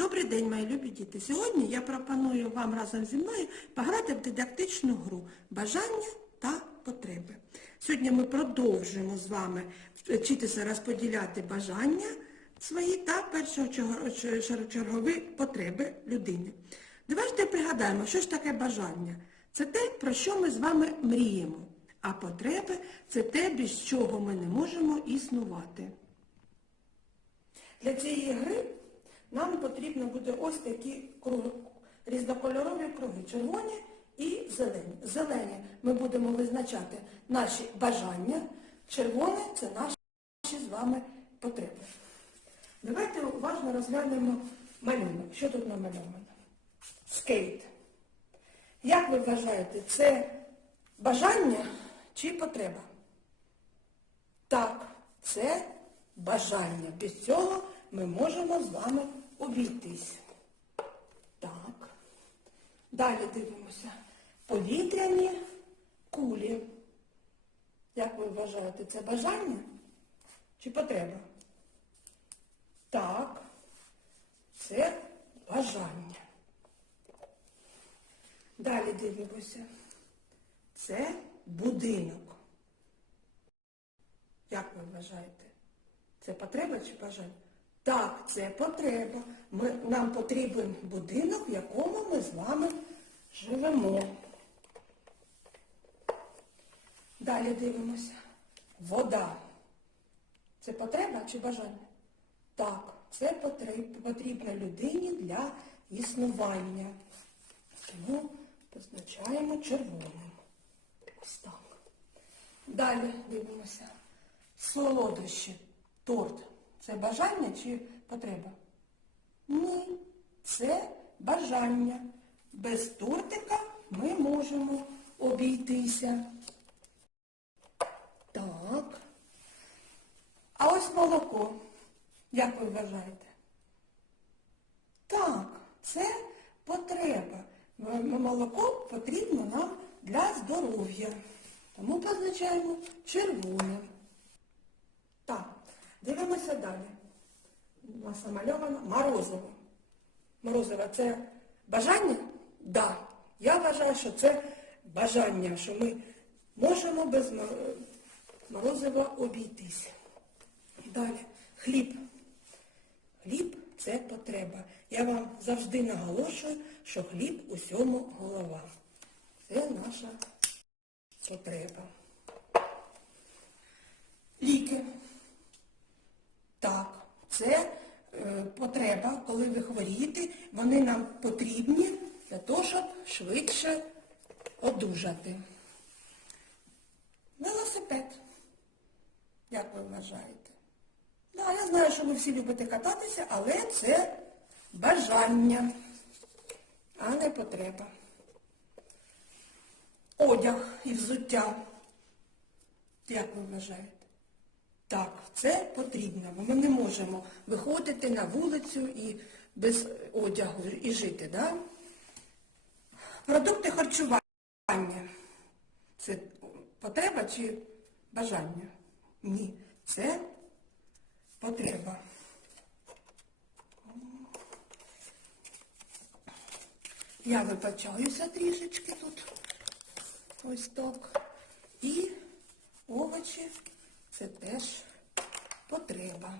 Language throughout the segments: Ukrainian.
Добрий день, мої любі діти. Сьогодні я пропоную вам разом зі мною пограти в дидактичну гру Бажання та потреби. Сьогодні ми продовжуємо з вами вчитися розподіляти бажання свої та першочергові потреби людини. Давайте пригадаємо, що ж таке бажання. Це те, про що ми з вами мріємо. А потреби це те, без чого ми не можемо існувати. Для цієї гри нам потрібно буде ось такі різнокольорові круги, червоні і зелені. Зелені ми будемо визначати наші бажання, червоне це наші з вами потреби. Давайте уважно розглянемо малюнок. Що тут намальовано? Скейт. Як ви вважаєте, це бажання чи потреба? Так, це бажання. Без цього ми можемо з вами обійтись. Так. Далі дивимося. Повітряні кулі. Як ви вважаєте, це бажання чи потреба? Так, це бажання. Далі дивимося. Це будинок. Як ви вважаєте? Це потреба чи бажання? Так, це потреба. Ми, нам потрібен будинок, в якому ми з вами живемо. Далі дивимося. Вода. Це потреба чи бажання? Так, це потрібно людині для існування. Тому позначаємо червоним. Ось так. Далі дивимося. Солодощі, торт. Це бажання чи потреба? Ні, це бажання. Без тортика ми можемо обійтися. Так. А ось молоко. Як ви вважаєте? Так, це потреба. Молоко потрібно нам для здоров'я. Тому позначаємо червоним. Дивимося далі. У нас морозиво. Морозиво це бажання? Так. Да. Я вважаю, що це бажання, що ми можемо без морозива обійтись. Далі. Хліб. Хліб це потреба. Я вам завжди наголошую, що хліб усьому голова. Це наша потреба. Ліки. Так, це е, потреба, коли ви хворієте, вони нам потрібні для того, щоб швидше одужати. Велосипед. Як ви вважаєте? Да, я знаю, що ви всі любите кататися, але це бажання, а не потреба. Одяг і взуття. Як ви вважаєте? Так, це потрібно, бо ми не можемо виходити на вулицю і без одягу і жити, да? Продукти харчування. Це потреба чи бажання? Ні, це потреба. Я вибачаюся трішечки тут. Ось так. І овочі це теж потреба.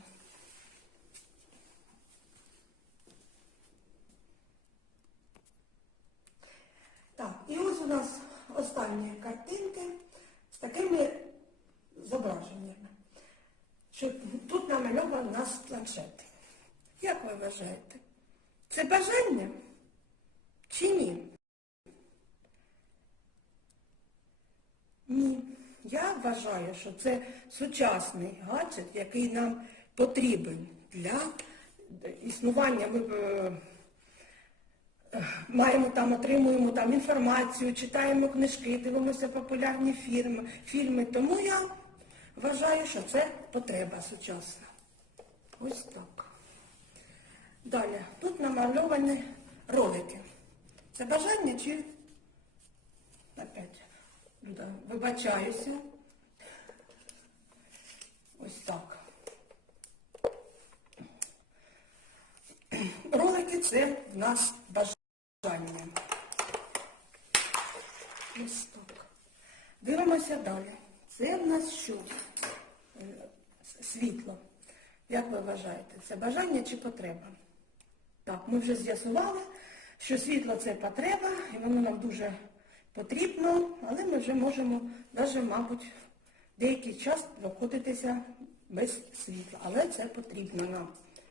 Так, і ось у нас останні картинки з такими зображеннями. Що тут намальований у нас планшет. Як ви вважаєте? Це бажання чи ні? Ні. Я вважаю, що це сучасний гаджет, який нам потрібен для існування. Ми е, е, маємо там, отримуємо там інформацію, читаємо книжки, дивимося популярні фільми, фільми. Тому я вважаю, що це потреба сучасна. Ось так. Далі. Тут намальовані ролики. Це бажання чи опять? Люда, вибачаюся. Ось так. Ролики це в нас бажання. Ось так. Дивимося далі. Це в нас що? Е, Світло. Як ви вважаєте, це бажання чи потреба? Так, ми вже з'ясували, що світло це потреба, і воно нам дуже потрібно, але ми вже можемо навіть, мабуть, деякий час обходитися без світла. Але це потрібно нам.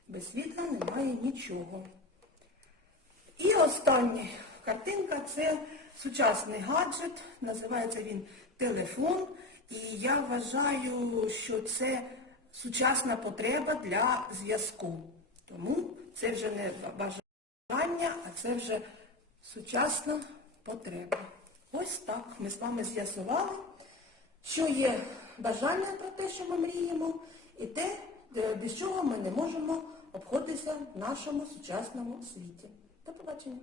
Без світла немає нічого. І остання картинка це сучасний гаджет, називається він телефон. І я вважаю, що це сучасна потреба для зв'язку. Тому це вже не бажання, а це вже сучасна потреба. Ось так ми з вами з'ясували, що є бажання про те, що ми мріємо, і те, без чого ми не можемо обходитися в нашому сучасному світі. До побачення.